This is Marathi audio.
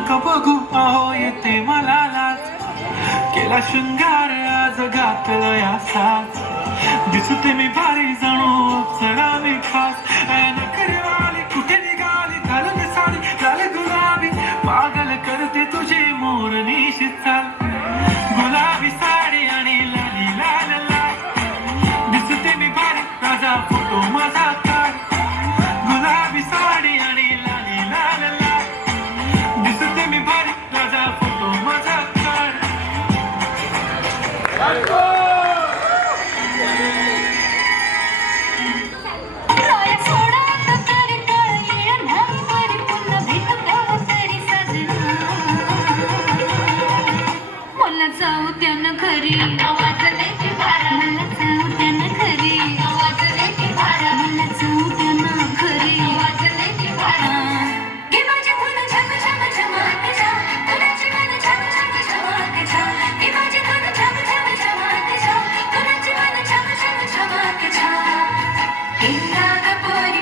नका बघू अहो येते मला लाज केला शृंगार आज घातलं या साज दिसते मी भारी जणू चढा मी खास नखरेवाली कुठे निघाली घालून साडी झाले गुलाबी पागल करते तुझी मोरनीशी चाल गुलाबी साडी आणि लाली लाल लाल दिसते मी भारी राजा फोटो माझा काढ गुलाबी साडी आणि लाली लाल लाल दिसते मी भारी राजा फोटो माझा काढ घरी आवाज देते भारा मला जाऊ द्या ना घरी आवाज देते भारा मला जाऊ द्या ना घरी आवाज देते भारा गे माझे धन झम झम झमक जा तुझे मन झम झम झमक जा गे माझे धन झम झम झमक जा तुझे मन झम झम झमक जा पिंगा गपोरी